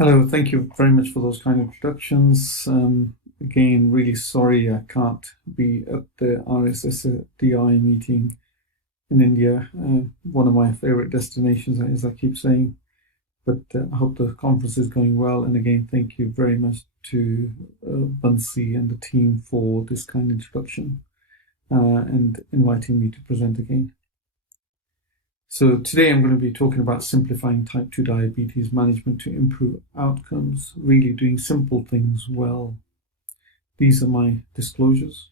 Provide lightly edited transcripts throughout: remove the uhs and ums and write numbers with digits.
Hello, thank you very much for those kind introductions. Again, really sorry I can't be at the RSSDI meeting in India, one of my favorite destinations, as I keep saying. But I hope the conference is going well. And again, thank you very much to Bansi and the team for this kind introduction and inviting me to present again. So today I'm going to be talking about simplifying type 2 diabetes management to improve outcomes, really doing simple things well. These are my disclosures.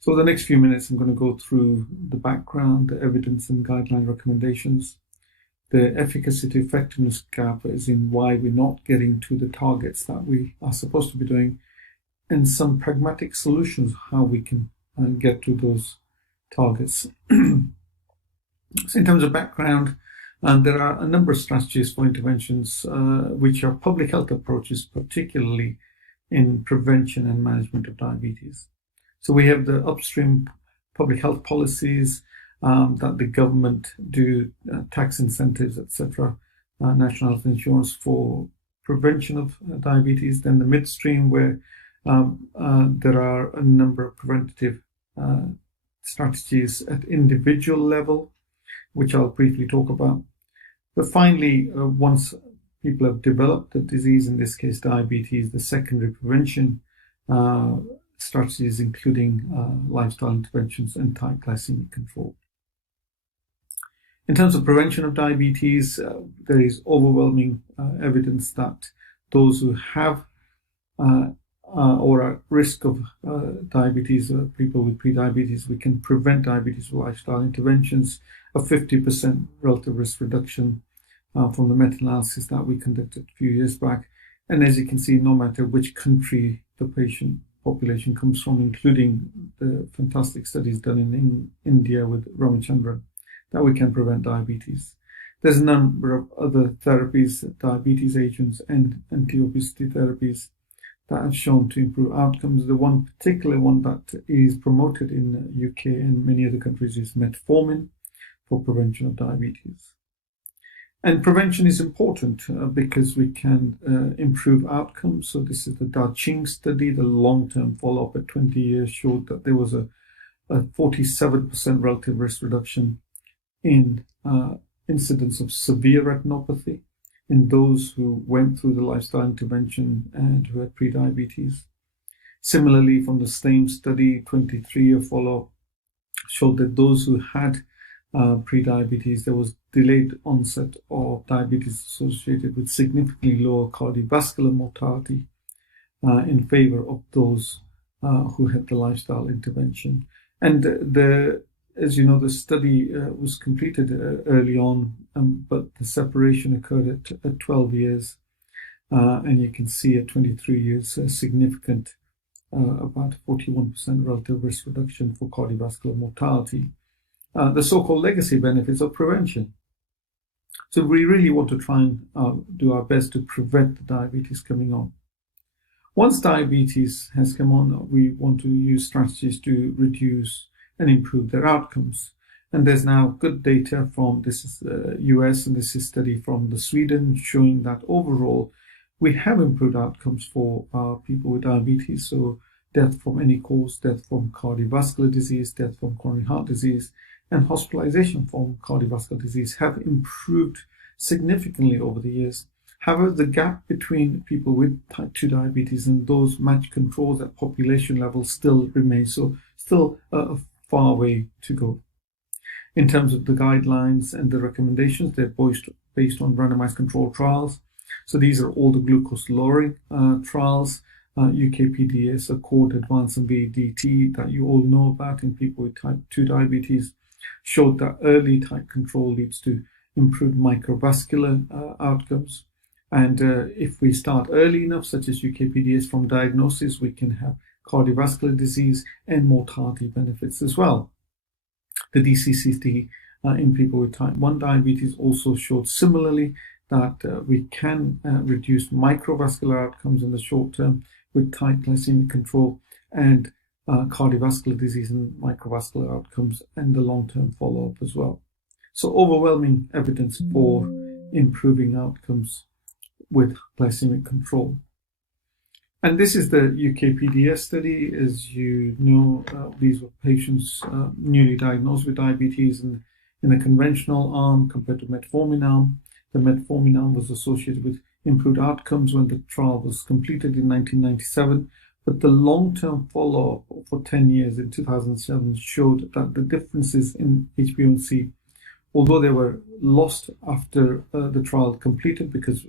So the next few minutes I'm going to go through the background, the evidence and guideline recommendations. The efficacy to effectiveness gap is in why we're not getting to the targets that we are supposed to be doing, and some pragmatic solutions how we can get to those targets. So in terms of background, there are a number of strategies for interventions which are public health approaches, particularly in prevention and management of diabetes. So we have the upstream public health policies that the government do, tax incentives, etc., national health insurance for prevention of diabetes. Then the midstream, where there are a number of preventative strategies at individual level, which I'll briefly talk about. But finally, once people have developed the disease, in this case diabetes, the secondary prevention strategies, including lifestyle interventions and tight glycemic control. In terms of prevention of diabetes, there is overwhelming evidence that those who have or are at risk of diabetes, people with prediabetes, we can prevent diabetes with lifestyle interventions, a 50% relative risk reduction from the meta-analysis that we conducted a few years back. And as you can see, no matter which country the patient population comes from, including the fantastic studies done in India with Ramachandran, that we can prevent diabetes. There's a number of other therapies, diabetes agents and anti-obesity therapies that have shown to improve outcomes. The one particular one that is promoted in the UK and many other countries is metformin for prevention of diabetes. And prevention is important because we can improve outcomes. So this is the Da-Ching study. The long-term follow-up at 20 years showed that there was a 47% relative risk reduction in incidence of severe retinopathy in those who went through the lifestyle intervention and who had prediabetes. Similarly, from the same study, 23-year follow-up showed that those who had prediabetes, there was delayed onset of diabetes associated with significantly lower cardiovascular mortality in favor of those who had the lifestyle intervention. And as you know, the study was completed early on, but the separation occurred at 12 years. And you can see at 23 years, a significant, about 41% relative risk reduction for cardiovascular mortality. The so-called legacy benefits of prevention. So we really want to try and do our best to prevent the diabetes coming on. Once diabetes has come on, we want to use strategies to reduce and improve their outcomes. And there's now good data from, this is the US, and this is a study from the Sweden, showing that overall we have improved outcomes for people with diabetes. So death from any cause, death from cardiovascular disease, death from coronary heart disease, and hospitalization from cardiovascular disease have improved significantly over the years. However, the gap between people with type 2 diabetes and those matched controls at population level still remains. So still a far way to go. In terms of the guidelines and the recommendations, they're based on randomized controlled trials. So these are all the glucose lowering trials, UK PDS, Accord, Advance, and VDT that you all know about in people with type 2 diabetes, showed that early type control leads to improved microvascular outcomes. And if we start early enough, such as UK PDS from diagnosis, we can have cardiovascular disease and mortality benefits as well. The DCCT in people with type 1 diabetes also showed similarly that we can reduce microvascular outcomes in the short term with tight glycemic control, and cardiovascular disease and microvascular outcomes and the long-term follow-up as well. So overwhelming evidence for improving outcomes with glycemic control. And this is the UK Pds study. As you know, these were patients newly diagnosed with diabetes in a conventional arm compared to metformin arm. The metformin arm was associated with improved outcomes when the trial was completed in 1997, but the long-term follow-up for 10 years in 2007 showed that the differences in HbA1c, although they were lost after the trial completed because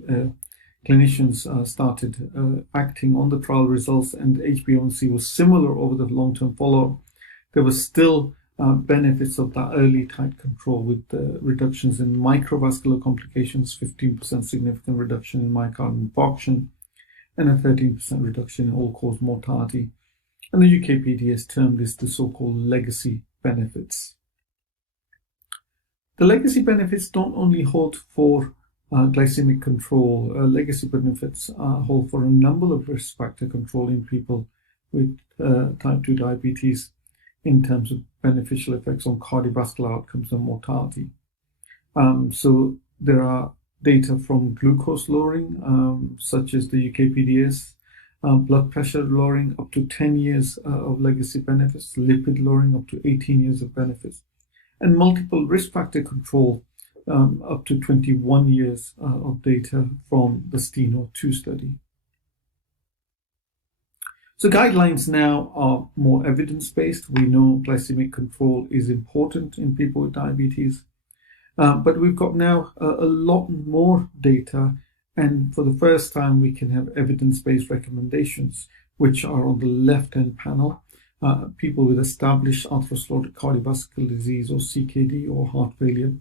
clinicians started acting on the trial results and HbA1c was similar over the long-term follow-up, there was still benefits of that early tight control with reductions in microvascular complications, 15% significant reduction in myocardial infarction, and a 13% reduction in all-cause mortality. And the UK PDS termed this the so-called legacy benefits. The legacy benefits don't only hold for glycemic control. Legacy benefits hold for a number of risk factor control in people with type 2 diabetes in terms of beneficial effects on cardiovascular outcomes and mortality. So there are data from glucose lowering, such as the UK PDS, blood pressure lowering up to 10 years of legacy benefits, lipid lowering up to 18 years of benefits, and multiple risk factor control up to 21 years of data from the STENO-2 study. So guidelines now are more evidence-based. We know glycemic control is important in people with diabetes, but we've got now a lot more data, and for the first time we can have evidence-based recommendations, which are on the left-hand panel. People with established atherosclerotic cardiovascular disease or CKD or heart failure,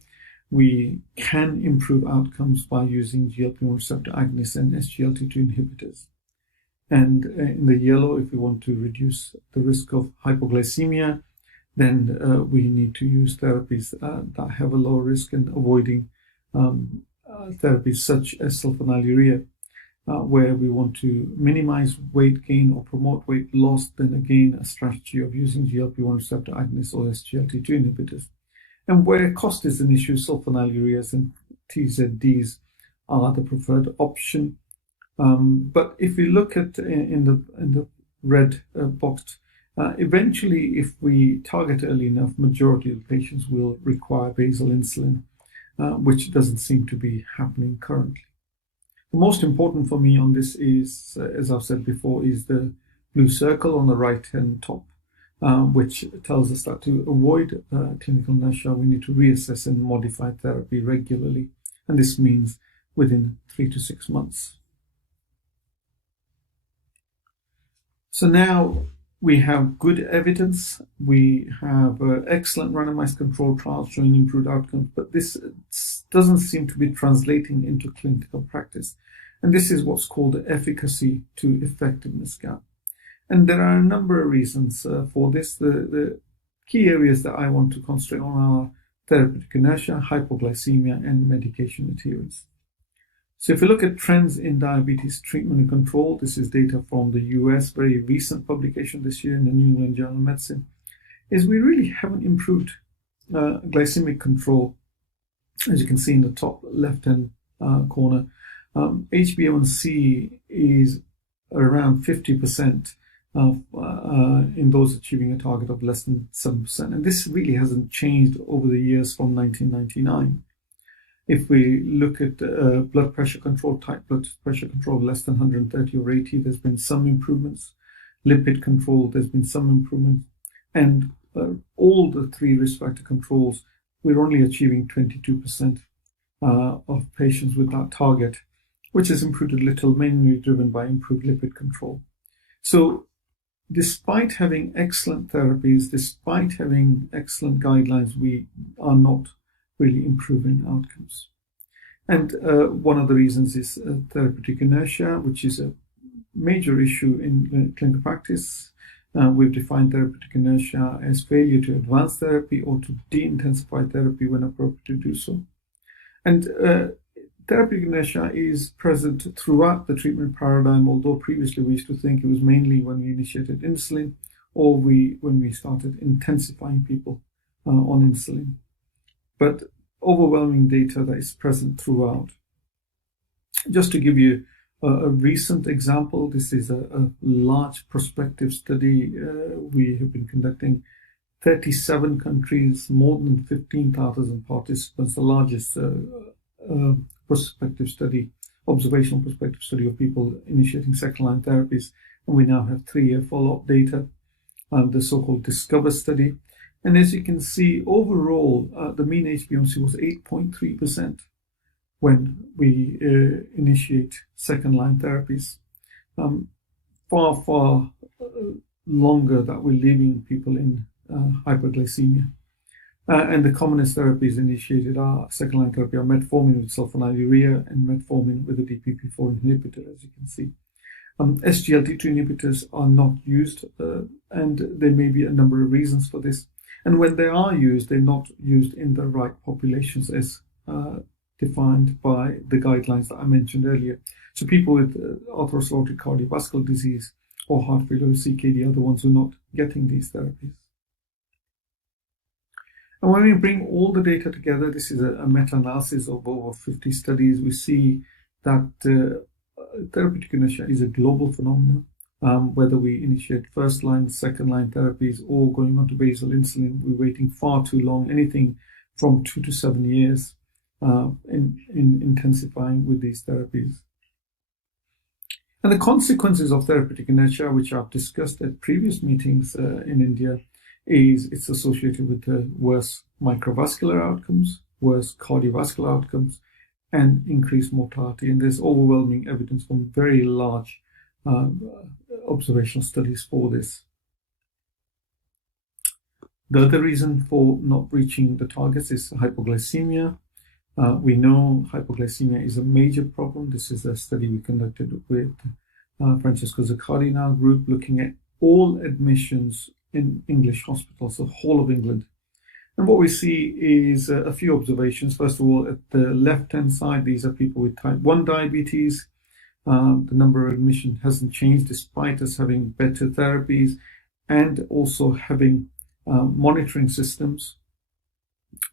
we can improve outcomes by using GLP-1 receptor agonists and SGLT2 inhibitors. And in the yellow, if we want to reduce the risk of hypoglycemia, then we need to use therapies that have a low risk, and avoiding therapies such as sulfonylurea, where we want to minimize weight gain or promote weight loss. Then again, a strategy of using GLP-1 receptor agonists or SGLT2 inhibitors. And where cost is an issue, sulfonylureas and TZDs are the preferred option. But if we look at in the red box, eventually, if we target early enough, majority of patients will require basal insulin, which doesn't seem to be happening currently. The most important for me on this is, as I've said before, is the blue circle on the right-hand top, which tells us that to avoid clinical inertia, we need to reassess and modify therapy regularly, and this means within 3 to 6 months. So now we have good evidence. We have excellent randomized controlled trials showing improved outcomes, but this doesn't seem to be translating into clinical practice. And this is what's called the efficacy to effectiveness gap. And there are a number of reasons for this. The key areas that I want to concentrate on are therapeutic inertia, hypoglycemia, and medication adherence. So if you look at trends in diabetes treatment and control, this is data from the US, very recent publication this year in the New England Journal of Medicine, is we really haven't improved glycemic control. As you can see in the top left-hand corner, HbA1c is around 50% in those achieving a target of less than 7%. And this really hasn't changed over the years from 1999. If we look at blood pressure control, tight blood pressure control less than 130 or 80, there's been some improvements. Lipid control, there's been some improvement. And all the three risk factor controls, we're only achieving 22% of patients with that target, which has improved a little, mainly driven by improved lipid control. So despite having excellent therapies, despite having excellent guidelines, we are not really improving outcomes. And one of the reasons is therapeutic inertia, which is a major issue in clinical practice. We've defined therapeutic inertia as failure to advance therapy or to de-intensify therapy when appropriate to do so. And therapeutic inertia is present throughout the treatment paradigm, although previously we used to think it was mainly when we initiated insulin or when we started intensifying people on insulin. But overwhelming data that is present throughout. Just to give you a recent example, this is a large prospective study we have been conducting. 37 countries, more than 15,000 participants, the largest prospective study, observational prospective study of people initiating second-line therapies. And we now have 3-year follow-up data, the so-called Discover study. And as you can see, overall, the mean HbA1c was 8.3% when we initiate second-line therapies. Far longer that we're leaving people in hyperglycemia. And the commonest therapies initiated are second-line therapy are metformin with sulfonylurea and metformin with a DPP-4 inhibitor, as you can see. SGLT2 inhibitors are not used, and there may be a number of reasons for this. And when they are used, they're not used in the right populations as defined by the guidelines that I mentioned earlier. So people with atherosclerotic cardiovascular disease or heart failure or CKD are the ones who are not getting these therapies. And when we bring all the data together, this is a meta-analysis of over 50 studies, we see that therapeutic inertia is a global phenomenon. Whether we initiate first-line, second-line therapies or going on to basal insulin, we're waiting far too long, anything from 2 to 7 years in intensifying with these therapies. And the consequences of therapeutic inertia, which I've discussed at previous meetings in India, is it's associated with worse microvascular outcomes, worse cardiovascular outcomes, and increased mortality. And there's overwhelming evidence from very large observational studies for this. The other reason for not reaching the targets is hypoglycemia. We know hypoglycemia is a major problem. This is a study we conducted with Francesco Zaccardi and our group, looking at all admissions in English hospitals, the whole of England. And what we see is a few observations. First of all, at the left-hand side, these are people with type 1 diabetes. The number of admission hasn't changed despite us having better therapies and also having monitoring systems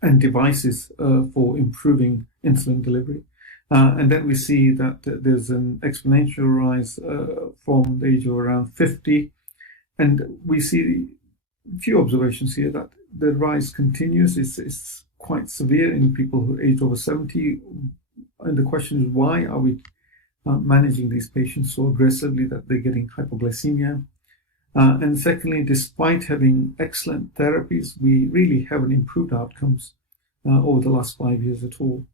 and devices for improving insulin delivery. And then we see that there's an exponential rise from the age of around 50. And we see a few observations here that the rise continues. It's quite severe in people who are aged over 70. And the question is, why are we managing these patients so aggressively that they're getting hypoglycemia? And secondly, despite having excellent therapies, we really haven't improved outcomes over the last 5 years at all.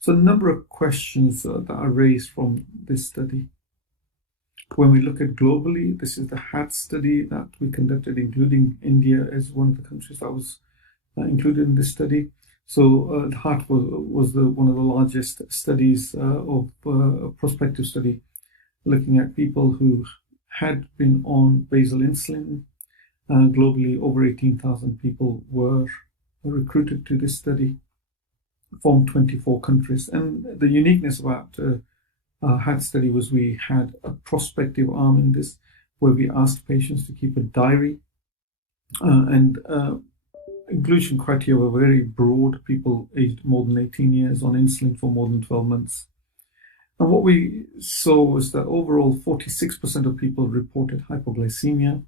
So a number of questions that are raised from this study. When we look at globally, this is the HAT study that we conducted, including India as one of the countries that was included in this study. So the HAT was one of the largest studies of a prospective study looking at people who had been on basal insulin. Globally, over 18,000 people were recruited to this study from 24 countries. And the uniqueness about HAT study was we had a prospective arm in this where we asked patients to keep a diary, and inclusion criteria were very broad, people aged more than 18 years on insulin for more than 12 months. And what we saw was that overall 46% of people reported hypoglycemia.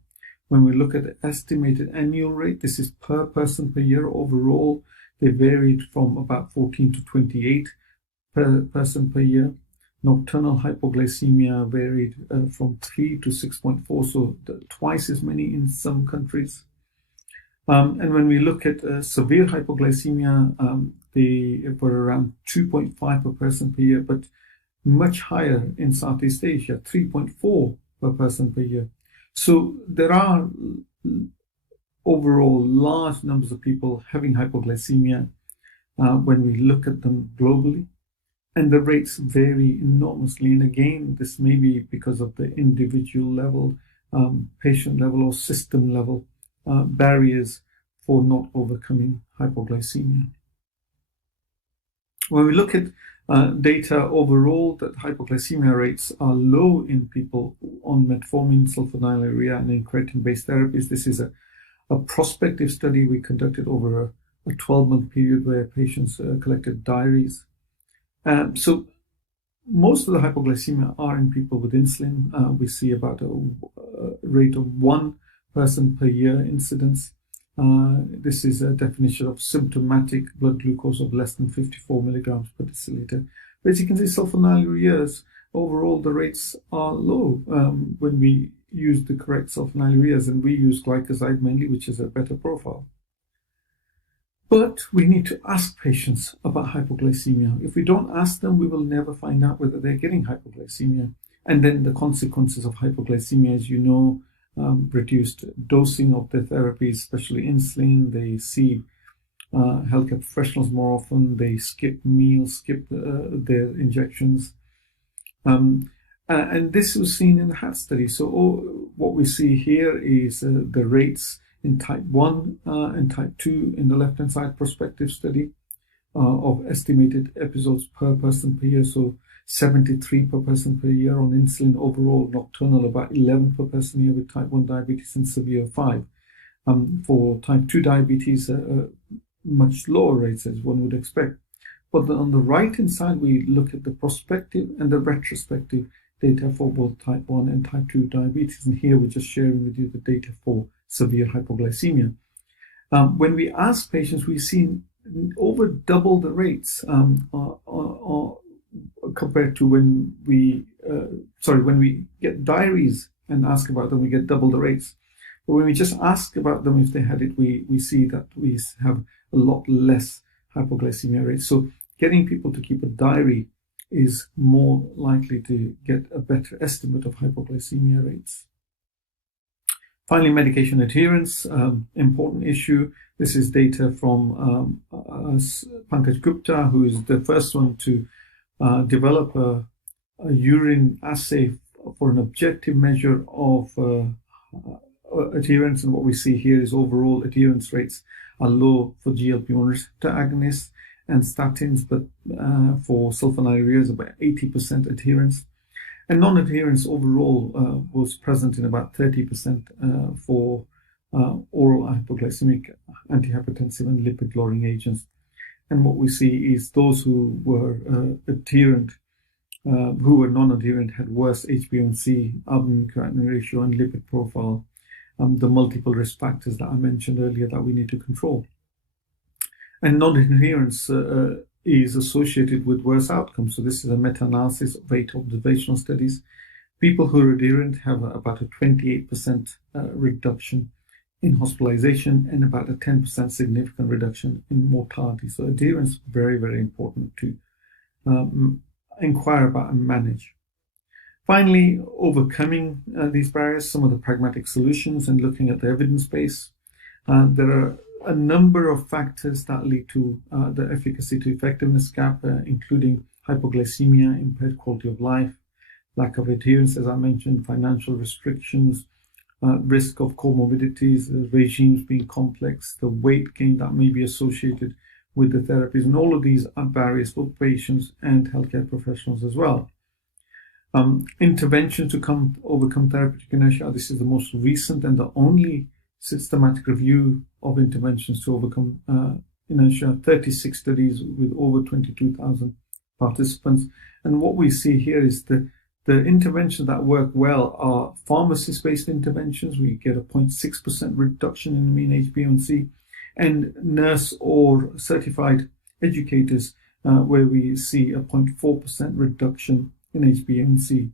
When we look at the estimated annual rate, this is per person per year overall, they varied from about 14 to 28 per person per year. Nocturnal hypoglycemia varied from 3 to 6.4, so twice as many in some countries. And when we look at severe hypoglycemia, they were around 2.5 per person per year, but much higher in Southeast Asia, 3.4 per person per year. So there are overall large numbers of people having hypoglycemia when we look at them globally. And the rates vary enormously. And again, this may be because of the individual level, patient level, or system level barriers for not overcoming hypoglycemia. When we look at data overall, that hypoglycemia rates are low in people on metformin, sulfonylurea, and incretin-based therapies. This is a prospective study we conducted over a 12-month period where patients collected diaries. So most of the hypoglycemia are in people with insulin. We see about a rate of 1 person per year incidence. This is a definition of symptomatic blood glucose of less than 54 milligrams per deciliter. But as you can see, sulfonylureas, overall the rates are low when we use the correct sulfonylureas, and we use glycoside mainly, which is a better profile. But we need to ask patients about hypoglycemia. If we don't ask them, we will never find out whether they're getting hypoglycemia. And then the consequences of hypoglycemia, as you know, reduced dosing of the therapies, especially insulin. They see healthcare professionals more often. They skip meals, skip their injections. And this was seen in the HAT study. So what we see here is the rates in type 1 and type 2 in the left-hand side prospective study of estimated episodes per person per year. So 73 per person per year on insulin overall, nocturnal about 11 per person a year with type 1 diabetes, and severe 5. For type 2 diabetes, much lower rates as one would expect. But on the right-hand side, we look at the prospective and the retrospective data for both type 1 and type 2 diabetes. And here we're just sharing with you the data for severe hypoglycemia. When we ask patients, we've seen over double the rates compared to when we get diaries and ask about them, we get double the rates. But when we just ask about them if they had it, we see that we have a lot less hypoglycemia rates. So getting people to keep a diary is more likely to get a better estimate of hypoglycemia rates. Finally, medication adherence, important issue. This is data from Pankaj Gupta, who is the first one to develop a urine assay for an objective measure of adherence. And what we see here is overall adherence rates are low for GLP-1 receptor agonists and statins, but for sulfonylureas, about 80% adherence. And non-adherence overall was present in about 30% for oral hypoglycemic, antihypertensive, and lipid-lowering agents. And what we see is those who were adherent, who were non-adherent, had worse HbA1c, albumin-creatinine ratio, and lipid profile, the multiple risk factors that I mentioned earlier that we need to control. And non-adherence is associated with worse outcomes. So this is a meta-analysis of 8 observational studies. People who are adherent have about a 28% reduction in hospitalization and about a 10% significant reduction in mortality. So adherence is very, very important to inquire about and manage. Finally, overcoming these barriers, some of the pragmatic solutions and looking at the evidence base. There are a number of factors that lead to the efficacy to effectiveness gap, including hypoglycemia, impaired quality of life, lack of adherence, as I mentioned, financial restrictions, risk of comorbidities, regimes being complex, the weight gain that may be associated with the therapies. And all of these are barriers for patients and healthcare professionals as well. Intervention to overcome therapeutic inertia. This is the most recent and the only systematic review of interventions to overcome inertia, 36 studies with over 22,000 participants. And what we see here is the interventions that work well are pharmacist-based interventions. We get a 0.6% reduction in mean HbA1c, and nurse or certified educators, where we see a 0.4% reduction in HbA1c.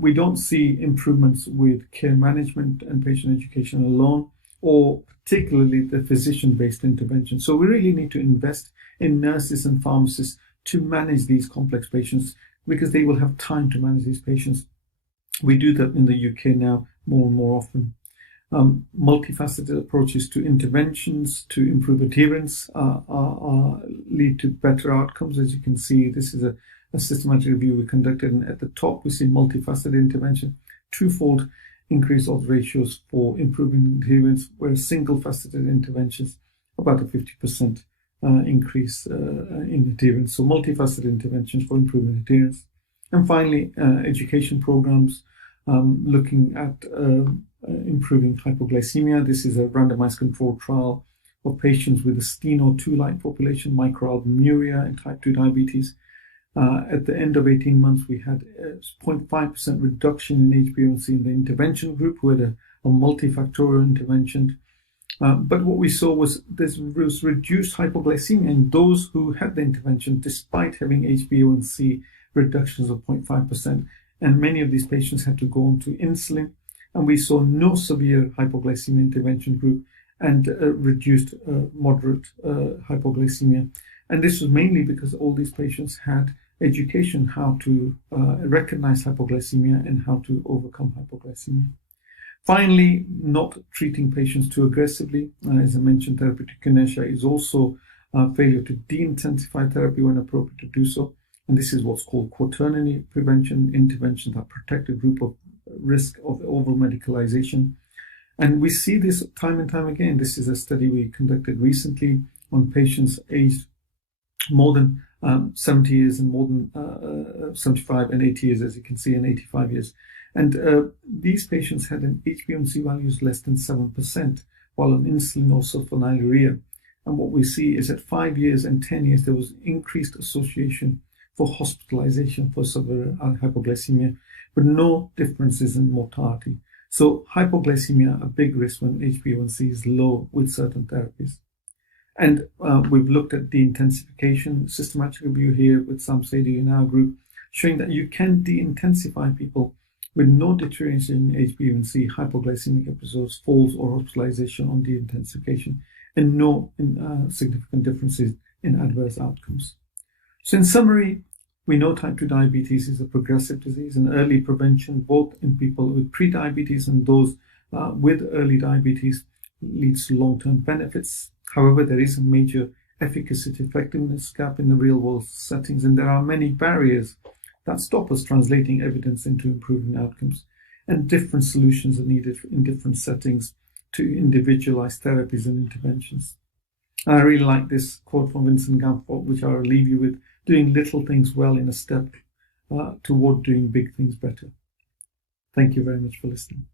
We don't see improvements with care management and patient education alone, or particularly the physician-based intervention. So we really need to invest in nurses and pharmacists to manage these complex patients, because they will have time to manage these patients. We do that in the UK now more and more often. Multifaceted approaches to interventions to improve adherence lead to better outcomes. As you can see, this is a systematic review we conducted, and at the top we see multifaceted intervention, twofold increase of ratios for improving adherence, whereas single-faceted interventions about a 50% increase in adherence. So multifaceted interventions for improving adherence. And finally, education programs looking at improving hypoglycemia. This is a randomized controlled trial of patients with a STENO2-like population, microalbuminuria, and type 2 diabetes. At the end of 18 months, we had a 0.5% reduction in HbA1c in the intervention group, who had a multifactorial intervention. But what we saw was there was reduced hypoglycemia in those who had the intervention, despite having HbA1c reductions of 0.5%. And many of these patients had to go on to insulin. And we saw no severe hypoglycemia intervention group and reduced moderate hypoglycemia. And this was mainly because all these patients had education how to recognize hypoglycemia and how to overcome hypoglycemia. Finally, not treating patients too aggressively. As I mentioned, therapeutic inertia is also failure to de-intensify therapy when appropriate to do so. And this is what's called quaternary prevention interventions that protect a group of risk of over-medicalization. And we see this time and time again. This is a study we conducted recently on patients aged more than 70 years and more than 75 and 80 years, as you can see, and 85 years. And these patients had an HbA1c values less than 7%, while on insulin or sulfonylurea. And what we see is at 5 years and 10 years, there was increased association for hospitalization for severe hypoglycemia, but no differences in mortality. So hypoglycemia, a big risk when HbA1c is low with certain therapies. And we've looked at de-intensification, systematic review here with Sam Sadie in our group, showing that you can de-intensify people with no deterioration in HbA1c, hypoglycemic episodes, falls, or hospitalization on de-intensification, and no significant differences in adverse outcomes. So in summary, we know type 2 diabetes is a progressive disease, and early prevention, both in people with pre-diabetes and those with early diabetes, leads to long-term benefits. However, there is a major efficacy to effectiveness gap in the real-world settings, and there are many barriers that stop us translating evidence into improving outcomes, and different solutions are needed in different settings to individualize therapies and interventions. And I really like this quote from Vincent Gamford, which I'll leave you with: doing little things well in a step toward doing big things better. Thank you very much for listening.